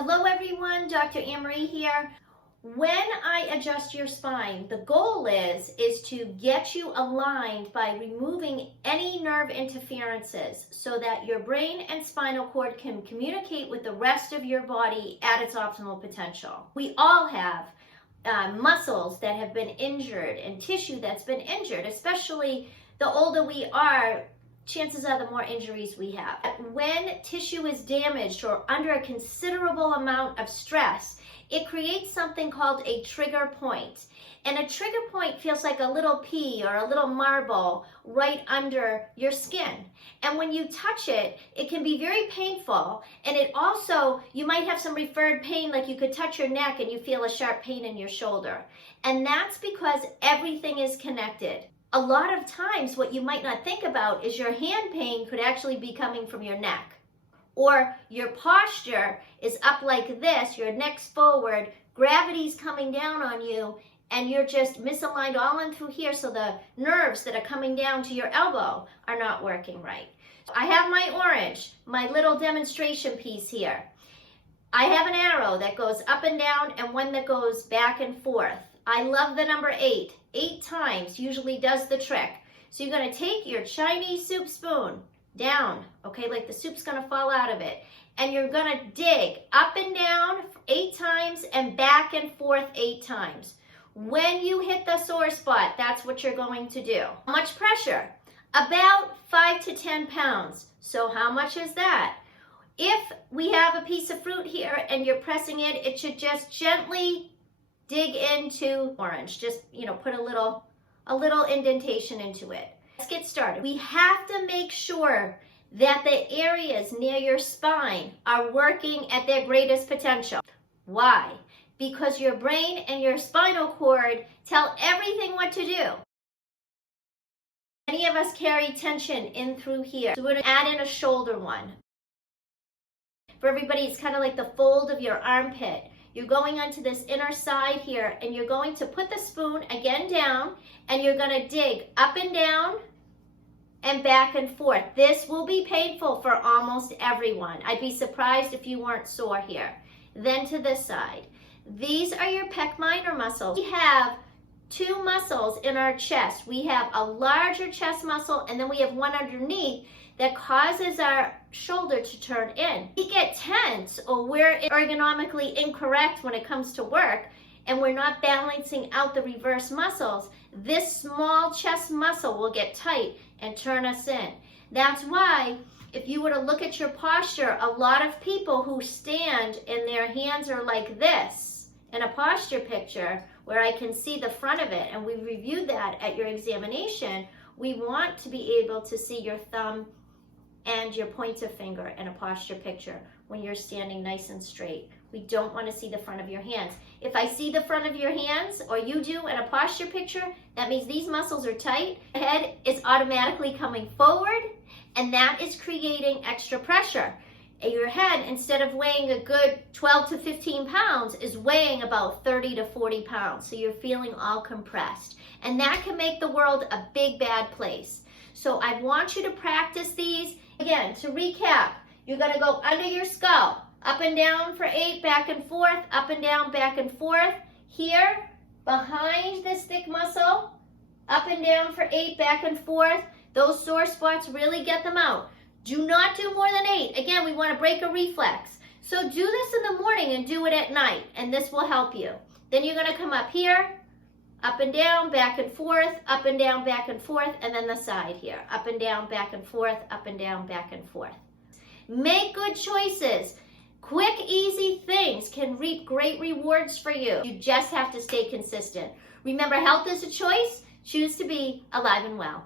Hello everyone, Dr. Marie here. When I adjust your spine, the goal is to get you aligned by removing any nerve interferences so that your brain and spinal cord can communicate with the rest of your body at its optimal potential. We all have muscles that have been injured and tissue that's been injured, especially the older we are. Chances are the more injuries we have. When tissue is damaged or under a considerable amount of stress, it creates something called a trigger point. And a trigger point feels like a little pea or a little marble right under your skin. And when you touch it, it can be very painful. And it also, you might have some referred pain, like you could touch your neck and you feel a sharp pain in your shoulder. And that's because everything is connected. A lot of times what you might not think about is your hand pain could actually be coming from your neck. Or your posture is up like this, your neck's forward, gravity's coming down on you, and you're just misaligned all in through here, so the nerves that are coming down to your elbow are not working right. I have my orange, my little demonstration piece here. I have an arrow that goes up and down and one that goes back and forth. I love the number 8. 8 times usually does the trick. So you're going to take your Chinese soup spoon down, okay, like the soup's going to fall out of it, and you're going to dig up and down 8 times and back and forth 8 times. When you hit the sore spot, that's what you're going to do. How much pressure? About 5 to 10 pounds. So how much is that? If we have a piece of fruit here and you're pressing it, it should just gently dig into orange. Just, put a little indentation into it. Let's get started. We have to make sure that the areas near your spine are working at their greatest potential. Why? Because your brain and your spinal cord tell everything what to do. Many of us carry tension in through here. So we're going to add in a shoulder one. For everybody, it's kind of like the fold of your armpit. You're going onto this inner side here, and you're going to put the spoon again down, and you're going to dig up and down and back and forth. This will be painful for almost everyone. I'd be surprised if you weren't sore here. Then to this side. These are your pec minor muscles. We have 2 muscles in our chest. We have a larger chest muscle, and then we have one underneath that causes our shoulder to turn in. We get tense, or we're ergonomically incorrect when it comes to work, and we're not balancing out the reverse muscles. This small chest muscle will get tight and turn us in. That's why, if you were to look at your posture, a lot of people who stand and their hands are like this in a posture picture, where I can see the front of it, and we reviewed that at your examination, we want to be able to see your thumb and your pointer finger in a posture picture when you're standing nice and straight. We don't want to see the front of your hands. If I see the front of your hands, or you do in a posture picture, that means these muscles are tight. The head is automatically coming forward, and that is creating extra pressure. Your head, instead of weighing a good 12 to 15 pounds, is weighing about 30 to 40 pounds. So you're feeling all compressed. And that can make the world a big, bad place. So I want you to practice these. Again, to recap, you're going to go under your skull, up and down for 8, back and forth, up and down, back and forth. Here, behind this thick muscle, up and down for 8, back and forth. Those sore spots, really get them out. Do not do more than 8. Again, we want to break a reflex. So do this in the morning and do it at night, and this will help you. Then you're going to come up here, up and down, back and forth, up and down, back and forth, and then the side here. Up and down, back and forth, up and down, back and forth. Make good choices. Quick, easy things can reap great rewards for you. You just have to stay consistent. Remember, health is a choice. Choose to be alive and well.